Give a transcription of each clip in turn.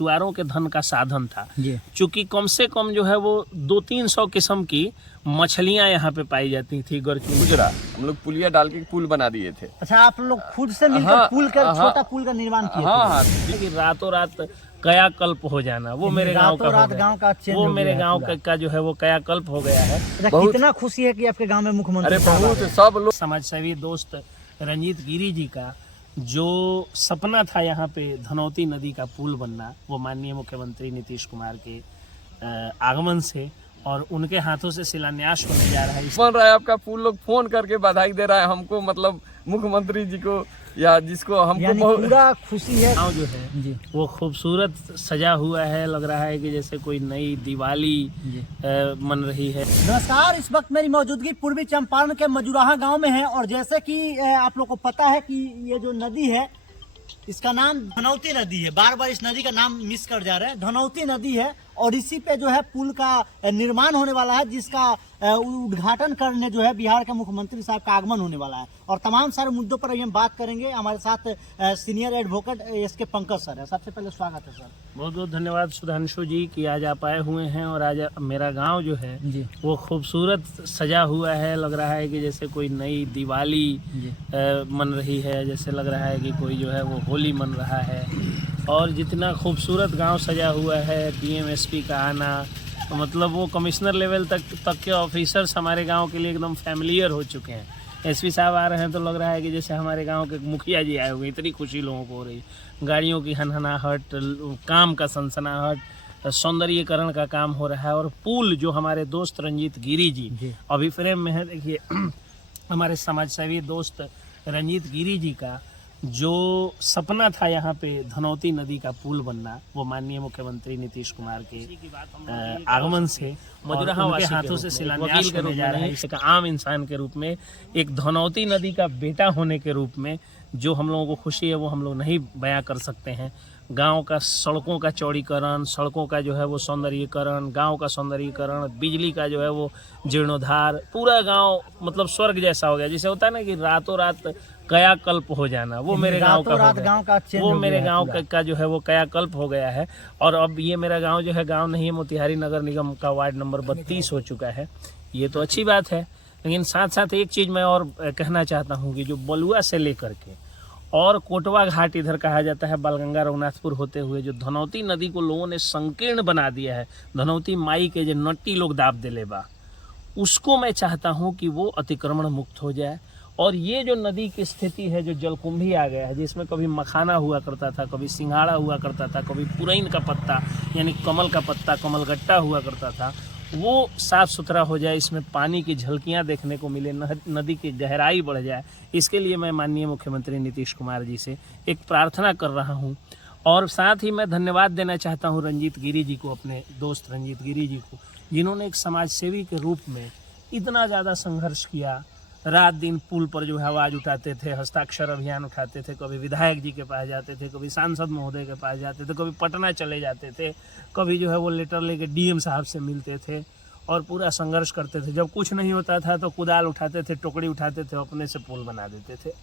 मछुआरों के धन का साधन था। चूंकि कम से कम जो है वो 200-300 किस्म की मछलियां यहाँ पे पाई जाती थी। गुजरा हम लोग पुलिया डाल के पुल बना दिए थे। अच्छा, आप लोग खुद से मिलकर पुल का छोटा पुल का निर्माण किए थे? कि रातों रात कायाकल्प हो जाना वो मेरे गांव का वो मेरे गांव का जो है वो कायाकल्प हो गया है। कितना खुशी है कि आपके गांव में मुख्यमंत्री बहुत सब लोग समाजसेवी दोस्त रंजीत गिरी जी का जो सपना था यहाँ पे धनौती नदी का पुल बनना, वो माननीय मुख्यमंत्री नीतीश कुमार के आगमन से और उनके हाथों से शिलान्यास होने जा रहा है। बन रहा है आपका पुल, लोग फोन करके बधाई दे रहा है हमको, मतलब मुख्यमंत्री जी को या जिसको हमको पूरा खुशी है। गाँव जो है जी वो खूबसूरत सजा हुआ है, लग रहा है कि जैसे कोई नई दिवाली मन रही है। नमस्कार, इस वक्त मेरी मौजूदगी पूर्वी चंपारण के मजुराहा गांव में है और जैसे कि आप लोग को पता है कि ये जो नदी है इसका नाम धनौती नदी है। बार बार इस नदी का नाम मिस कर जा रहे हैं। धनौती नदी है और इसी पे जो है पुल का निर्माण होने वाला है, जिसका उद्घाटन करने जो है बिहार के मुख्यमंत्री साहब का आगमन होने वाला है और तमाम सारे मुद्दों पर हम बात करेंगे। हमारे साथ senior advocate S K Pankaj sir है। सबसे पहले स्वागत है सर। बहुत बहुत धन्यवाद सुधांशु जी कि आज आप आए हुए हैं और आज मेरा गांव जो है जी वो खूबसूरत सजा हुआ है, लग रहा है कि जैसे कोई नई दिवाली मन रही है, जैसे लग रहा है कि कोई जो है वो होली मन रहा है। और जितना खूबसूरत गांव सजा हुआ है, डीएमएसपी का आना, तो मतलब वो कमिश्नर लेवल तक के ऑफिसर्स हमारे गांव के लिए एकदम फैमिलियर हो चुके हैं। एसपी साहब आ रहे हैं तो लग रहा है कि जैसे हमारे गांव के मुखिया जी आए हुए, इतनी खुशी लोगों को हो रही। गाड़ियों की हनहनाहट, काम का सनसनाहट, सौंदर्यीकरण का काम हो रहा है। और पुल जो हमारे दोस्त रंजीत गिरी जी अभी फ्रेम में है, देखिए हमारे समाजसेवी दोस्त रंजीत गिरी जी का जो सपना था यहाँ पे धनौती नदी का पुल बनना, वो माननीय मुख्यमंत्री नीतीश कुमार के आगमन से मजुराहा के हाथों से शिलान्यास होने जा रहा है। एक आम इंसान के रूप में, एक धनौती नदी का बेटा होने के रूप में जो हम लोगों को खुशी है वो हम लोग नहीं बयां कर सकते हैं। गांव का सड़कों का चौड़ीकरण, सड़कों का जो है वो सौंदर्यीकरण, गांव का सौंदर्यीकरण, बिजली का जो है वो जीर्णोद्धार, पूरा गांव मतलब स्वर्ग जैसा हो गया। जैसे होता है ना कि रातों रात कायाकल्प हो जाना, वो मेरे गांव का वो मेरे गांव का जो है वो कायाकल्प हो गया है। और अब ये मेरा गांव जो है गांव नहीं है, मोतिहारी नगर निगम का वार्ड नंबर 32 हो चुका है। ये तो अच्छी बात है, लेकिन साथ साथ एक चीज़ मैं और कहना चाहता हूँ कि जो बलुआ से लेकर के और कोटवा घाट इधर कहा जाता है, बालगंगा रघुनाथपुर होते हुए जो धनौती नदी को लोगों ने संकीर्ण बना दिया है, धनौती माई के जो नट्टी लोग दाब दिले बा, उसको मैं चाहता हूँ कि वो अतिक्रमण मुक्त हो जाए। और ये जो नदी की स्थिति है, जो जलकुंभी आ गया है, जिसमें कभी मखाना हुआ करता था, कभी सिंघाड़ा हुआ करता था, कभी पुरैन का पत्ता यानी कमल का पत्ता, कमलगट्टा हुआ करता था, वो साफ़ सुथरा हो जाए, इसमें पानी की झलकियाँ देखने को मिले, नदी की गहराई बढ़ जाए। इसके लिए मैं माननीय मुख्यमंत्री नीतीश कुमार जी से एक प्रार्थना कर रहा हूँ। और साथ ही मैं धन्यवाद देना चाहता हूँ रंजीत गिरी जी को, अपने दोस्त रंजीत गिरी जी को, जिन्होंने एक समाजसेवी के रूप में इतना ज़्यादा संघर्ष किया। रात दिन पुल पर जो है आवाज़ उठाते थे, हस्ताक्षर अभियान उठाते थे, कभी विधायक जी के पास जाते थे, कभी सांसद महोदय के पास जाते थे, कभी पटना चले जाते थे, कभी जो है वो लेटर लेके डीएम साहब से मिलते थे और पूरा संघर्ष करते थे। जब कुछ नहीं होता था तो कुदाल उठाते थे, टोकरी उठाते थे, अपने से पुल बना देते थे।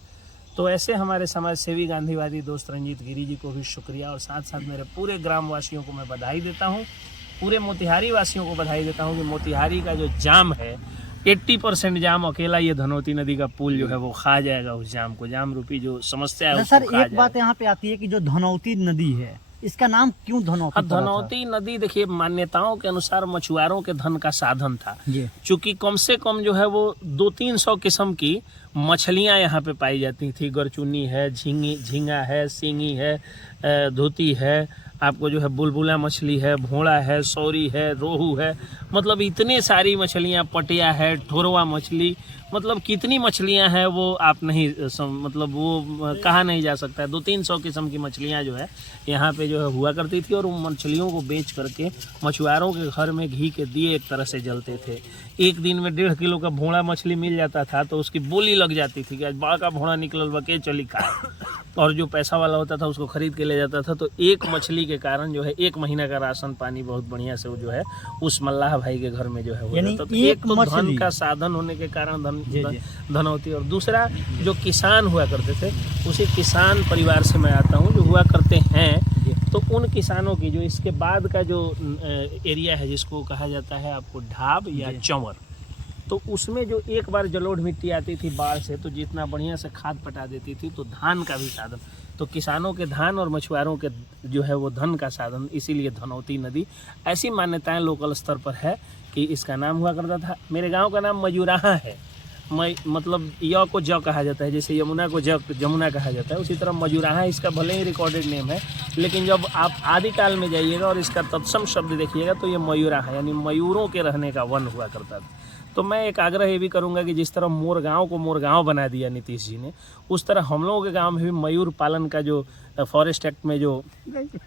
तो ऐसे हमारे समाजसेवी गांधीवादी दोस्त रंजीत गिरी जी को भी शुक्रिया, और साथ साथ मेरे पूरे ग्रामवासियों को मैं बधाई देता हूँ, पूरे मोतिहारी वासियों को बधाई देता हूँ कि मोतिहारी का जो जाम है 80% जाम अकेला ये धनौती नदी का पुल जो है वो खा जाएगा। उस जाम को, जाम रूपी जो समस्या है सर, एक बात यहाँ पे आती है कि जो धनौती नदी है इसका नाम क्यों धनौती? धनौती नदी देखिए मान्यताओं के अनुसार मछुआरों के धन का साधन था। चूंकि कम से कम जो है वो 200-300 किस्म की मछलियां यहाँ पे पाई जाती थी। गरचुन्नी है, झींगा है, सींगी है, धोती है, आपको जो है बुलबुला मछली है, भोंड़ा है, सौरी है, रोहू है, मतलब इतने सारी मछलियाँ, पटिया है, ठोरवा मछली, मतलब कितनी मछलियाँ हैं वो आप नहीं मतलब वो कहा नहीं जा सकता है। 200-300 किस्म की मछलियाँ जो है यहाँ पे जो है हुआ करती थी और उन मछलियों को बेच करके मछुआरों के घर में घी के दिए एक तरह से जलते थे। एक दिन में 1.5 किलो का भोंड़ा मछली मिल जाता था तो उसकी बोली लग जाती थी कि आज बड़ा का भोंड़ा निकल बके चली खाए, और जो पैसा वाला होता था उसको खरीद के ले जाता था। तो एक मछली के कारण जो है 1 महीना का राशन पानी बहुत बढ़िया से वो जो है उस मल्लाह भाई के घर में जो है हो जाता था। एक तो धन का साधन होने के कारण धनौती, और दूसरा जो किसान हुआ करते थे, उसी किसान परिवार से मैं आता हूँ। जो हुआ करते हैं तो उन किसानों की जो इसके बाद का जो एरिया है जिसको कहा जाता है आपको ढाब या चंवर, तो उसमें जो एक बार जलोढ़ मिट्टी आती थी बाढ़ से, तो जितना बढ़िया से खाद पटा देती थी, तो धान का भी साधन, तो किसानों के धान और मछुआरों के जो है वो धन का साधन, इसीलिए धनौती नदी। ऐसी मान्यताएं लोकल स्तर पर है कि इसका नाम हुआ करता था। मेरे गांव का नाम मयूराहा है, मतलब य को ज कहा जाता है, जैसे यमुना को जमुना कहा जाता है, उसी तरह मयूराहा इसका भले ही रिकॉर्डेड नेम है, लेकिन जब आप आदिकाल में जाइएगा और इसका तत्सम शब्द देखिएगा तो ये मयूराहा यानी मयूरों के रहने का वन हुआ करता था। तो मैं एक आग्रह ये भी करूंगा कि जिस तरह मोरगांव को मोरगांव बना दिया नीतीश जी ने, उस तरह हम लोगों के गांव में भी मयूर पालन का जो फॉरेस्ट एक्ट में जो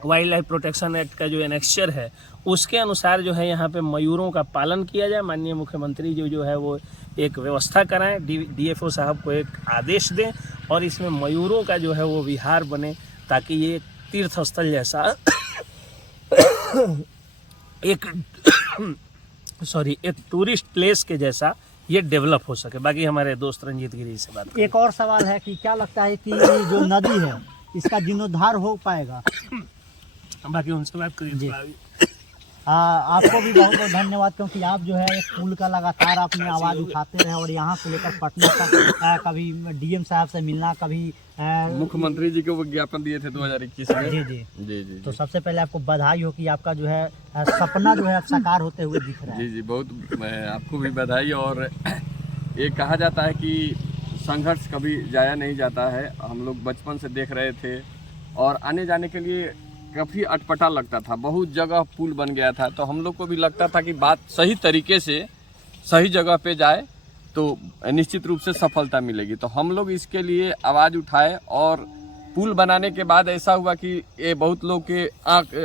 वाइल्ड लाइफ प्रोटेक्शन एक्ट का जो एनेक्चर है, उसके अनुसार जो है यहाँ पे मयूरों का पालन किया जाए। माननीय मुख्यमंत्री जी जो है वो एक व्यवस्था कराएं, DFO साहब को एक आदेश दें और इसमें मयूरों का जो है वो विहार बने, ताकि ये तीर्थ स्थल जैसा एक टूरिस्ट प्लेस के जैसा ये डेवलप हो सके। बाकी हमारे दोस्त रंजीत गिरी से बात एक और सवाल है कि क्या लगता है कि जो नदी है इसका जीर्णोद्धार हो पाएगा? बाकी उनसे बात करिए। आपको भी बहुत बहुत धन्यवाद, क्योंकि आप जो है एक पुल का लगातार अपनी आवाज़ उठाते रहे और यहाँ से लेकर पटना तक कभी DM साहब से मिलना, कभी मुख्यमंत्री जी को विज्ञापन दिए थे 2021 में। जी जी जी जी। तो सबसे पहले आपको बधाई हो कि आपका जो है सपना जो है साकार होते हुए दिख रहा है। जी जी, बहुत आपको भी बधाई। और ये कहा जाता है कि संघर्ष कभी जाया नहीं जाता है। हम लोग बचपन से देख रहे थे और आने जाने के लिए काफ़ी अटपटा लगता था, बहुत जगह पुल बन गया था, तो हम लोग को भी लगता था कि बात सही तरीके से सही जगह पे जाए तो निश्चित रूप से सफलता मिलेगी। तो हम लोग इसके लिए आवाज़ उठाए और पुल बनाने के बाद ऐसा हुआ कि ये बहुत लोग के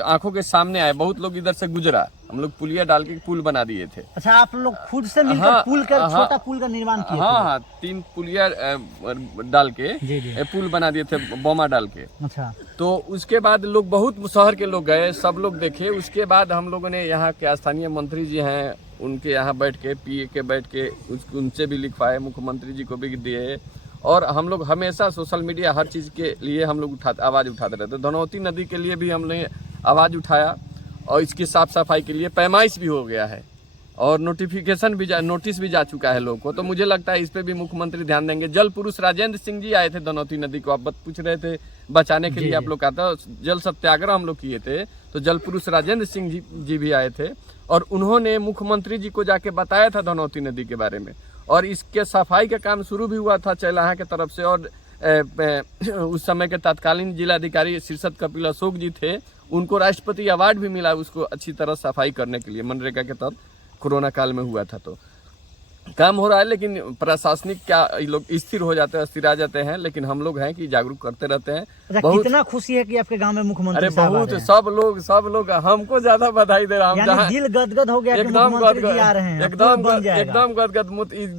आंखों के सामने आए, बहुत लोग इधर से गुजरा, हम लोग पुलिया डाल के पुल बना दिए थे। अच्छा, आप लोग खुद से मिलकर पुल का छोटा पुल का निर्माण किए? हाँ, 3 पुलिया डाल के पुल बना दिए थे, बोमा डाल के। अच्छा, तो उसके बाद लोग, बहुत शहर के लोग गए, सब लोग देखे। उसके बाद हम लोगों ने यहाँ के स्थानीय मंत्री जी हैं, उनके यहाँ बैठ के PA के बैठ के उनसे भी लिखवाए, मुख्यमंत्री जी को भी दिए। और हम लोग हमेशा सोशल मीडिया हर चीज़ के लिए हम लोग आवाज़ उठाते रहते। धनौती नदी के लिए भी हमने आवाज़ उठाया और इसकी साफ़ सफाई के लिए पैमाइश भी हो गया है और नोटिस भी जा चुका है लोगों को। तो मुझे लगता है इस पे भी मुख्यमंत्री ध्यान देंगे। जल पुरुष राजेंद्र सिंह जी आए थे धनौती नदी को, आप पूछ रहे थे बचाने के लिए आप लोग आता, जल सत्याग्रह हम लोग किए थे, तो जल पुरुष राजेंद्र सिंह जी भी आए थे और उन्होंने मुख्यमंत्री जी को जाके बताया था धनौती नदी के बारे में। और इसके सफाई का काम शुरू भी हुआ था चैलाहा के तरफ से। और उस समय के तत्कालीन जिलाधिकारी शीर्षद कपिल अशोक जी थे, उनको राष्ट्रपति अवार्ड भी मिला उसको अच्छी तरह सफाई करने के लिए, मनरेगा के तहत कोरोना काल में हुआ था। तो काम हो रहा है, लेकिन प्रशासनिक क्या लोग स्थिर हो जाते हैं, अस्थिर आ जाते हैं, लेकिन हम लोग हैं कि जागरूक करते रहते हैं। अच्छा, बहुत कितना खुशी है कि आपके गांव में मुख्यमंत्री साहब बहुत, सब लोग हमको ज्यादा बधाई दे रहा हूँ। दिल गदगद हो गया, एकदम गदगद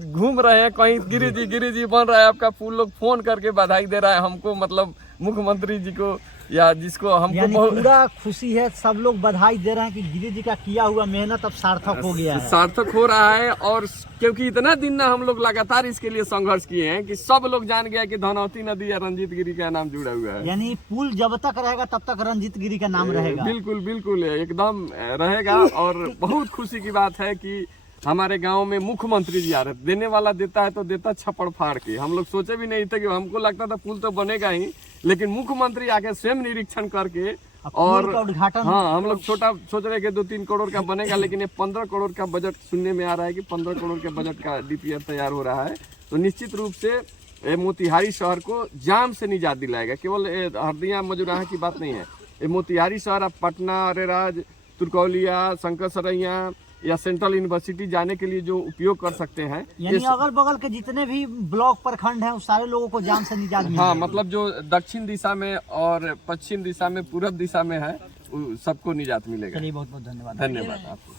घूम रहे हैं कहीं, गिरी जी बन रहा है आपका पुल, लोग फोन करके बधाई दे रहा है हमको, मतलब मुख्यमंत्री जी को या जिसको हमको बहुत पूरा खुशी है। सब लोग बधाई दे रहे हैं कि गिरी जी का किया हुआ मेहनत अब सार्थक हो गया है, सार्थक हो रहा है। और क्योंकि इतना दिन ना हम लोग लगातार इसके लिए संघर्ष किए हैं कि सब लोग जान गया कि धनौती नदी या रंजीत गिरी का नाम जुड़ा हुआ है। यानी पुल जब तक रहेगा तब तक रंजीत गिरी का नाम रहेगा। बिल्कुल एकदम रहेगा। और बहुत खुशी की बात है कि हमारे गांव में मुख्यमंत्री जी आ रहे। देने वाला देता है तो देता छप्पड़ फाड़ के। हम लोग सोचे भी नहीं थे कि, हमको लगता था पुल तो बनेगा ही, लेकिन मुख्यमंत्री आके स्वयं निरीक्षण करके और उद्घाटन। हाँ, हम लोग छोटा सोच रहे कि 2-3 करोड़ का बनेगा, लेकिन ये 15 करोड़ का बजट सुनने में आ रहा है कि 15 करोड़ के बजट का DPR तैयार हो रहा है। तो निश्चित रूप से मोतिहारी शहर को जाम से निजात दिलाएगा। केवल हरदिया मजुराहा की बात नहीं है, ये मोतिहारी शहर अब पटना, अरेराज, तुर्कौलिया, शंकरसरैया या सेंट्रल यूनिवर्सिटी जाने के लिए जो उपयोग कर सकते हैं। यानी अगल बगल के जितने भी ब्लॉक प्रखंड हैं, उस सारे लोगों को जाम से निजात मिलेगी। हाँ, मतलब जो दक्षिण दिशा में और पश्चिम दिशा में, पूर्व दिशा में है, सबको निजात मिलेगा। चलिए, बहुत बहुत धन्यवाद। धन्यवाद आपको।